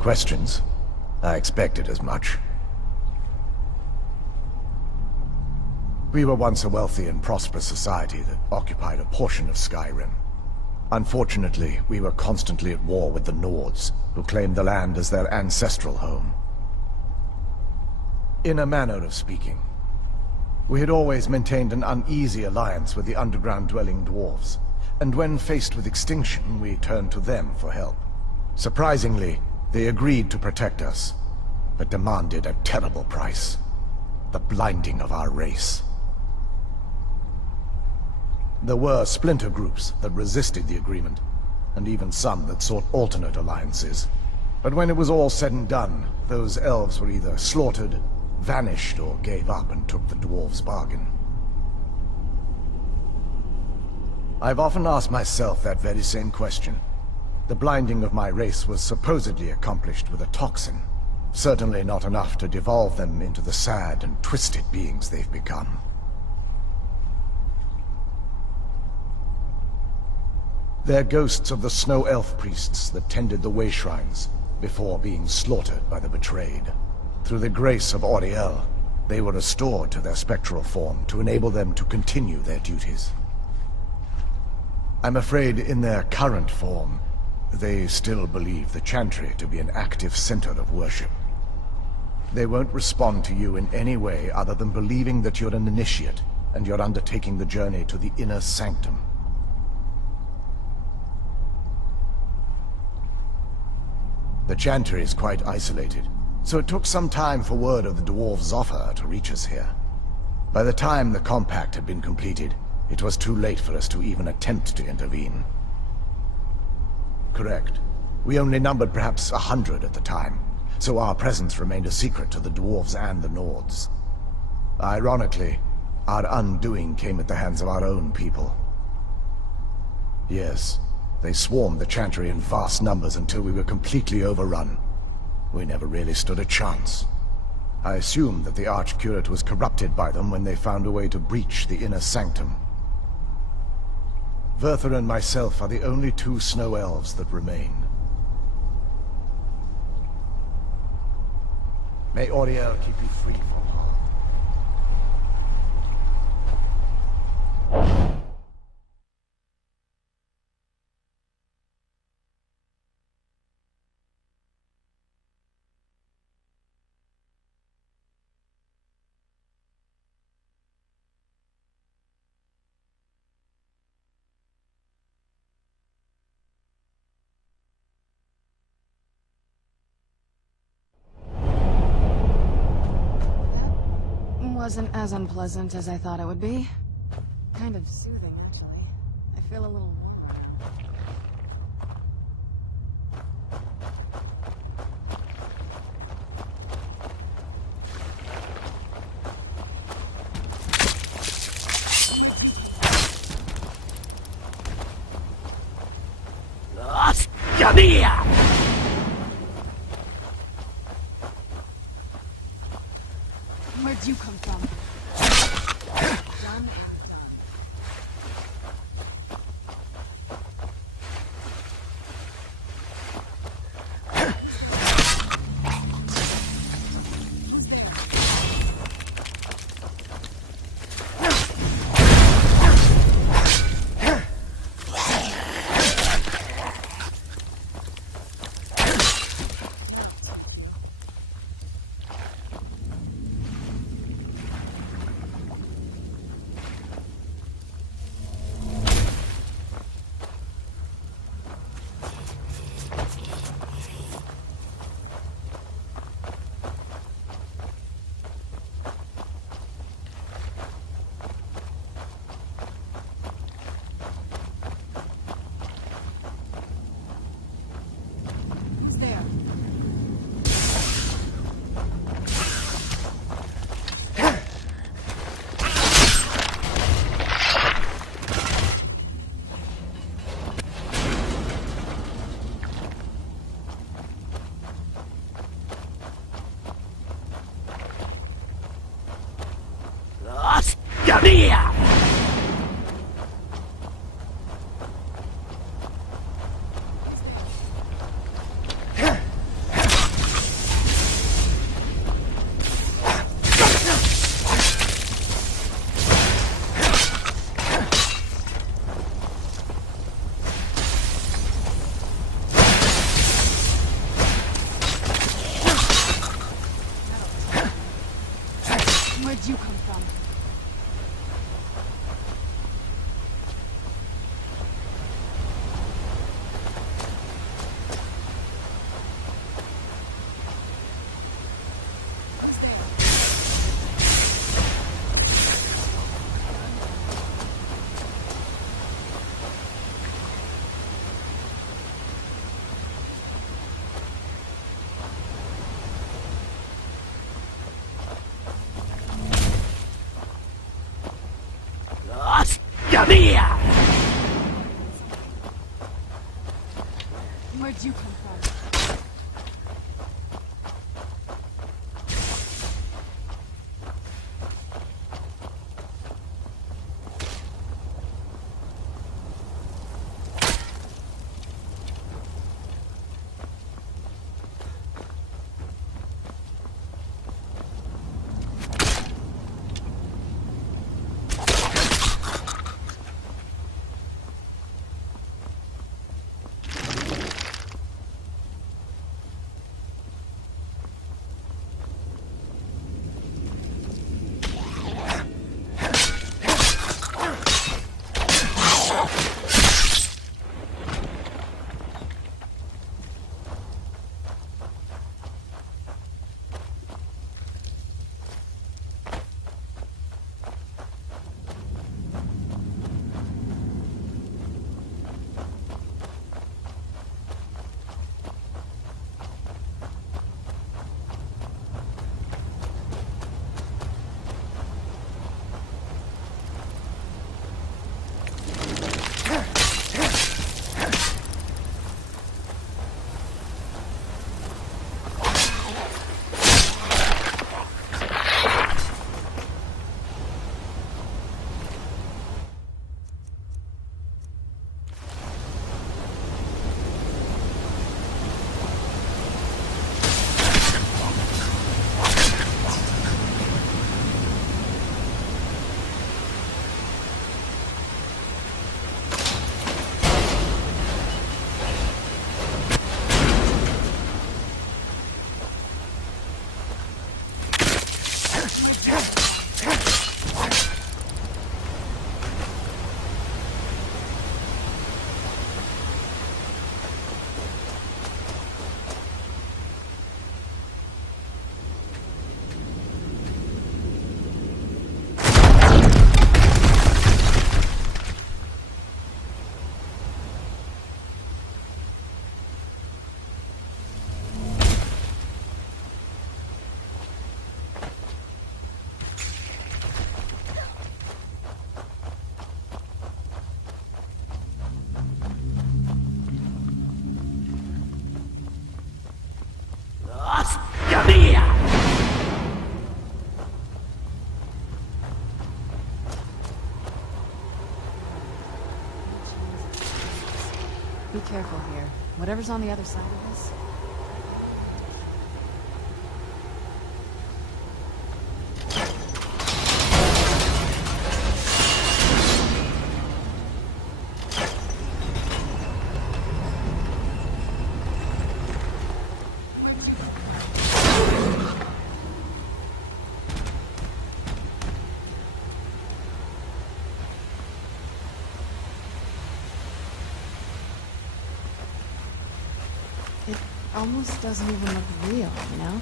Questions? I expected as much. We were once a wealthy and prosperous society that occupied a portion of Skyrim. Unfortunately, we were constantly at war with the Nords, who claimed the land as their ancestral home. In a manner of speaking, we had always maintained an uneasy alliance with the underground-dwelling dwarves, and when faced with extinction, we turned to them for help. Surprisingly, they agreed to protect us, but demanded a terrible price: the blinding of our race. There were splinter groups that resisted the agreement, and even some that sought alternate alliances. But when it was all said and done, those elves were either slaughtered, vanished, or gave up and took the dwarves' bargain. I've often asked myself that very same question. The blinding of my race was supposedly accomplished with a toxin. Certainly not enough to devolve them into the sad and twisted beings they've become. They're ghosts of the snow elf priests that tended the way shrines before being slaughtered by the betrayed. Through the grace of Auriel, they were restored to their spectral form to enable them to continue their duties. I'm afraid in their current form, they still believe the Chantry to be an active center of worship. They won't respond to you in any way other than believing that you're an initiate and you're undertaking the journey to the inner sanctum. The Chantry is quite isolated, so it took some time for word of the dwarves' offer to reach us here. By the time the compact had been completed, it was too late for us to even attempt to intervene. Correct. We only numbered perhaps 100 at the time, so our presence remained a secret to the dwarves and the Nords. Ironically, our undoing came at the hands of our own people. Yes, they swarmed the Chantry in vast numbers until we were completely overrun. We never really stood a chance. I assume that the Archcurate was corrupted by them when they found a way to breach the inner sanctum. Verther and myself are the only two snow elves that remain. May Auriel keep you free from harm. Wasn't as unpleasant as I thought it would be. Kind of soothing, actually. I feel a little... Where'd you come from? Done and done. Where'd you come from? Be careful here. Whatever's on the other side of this. It almost doesn't even look real, you know?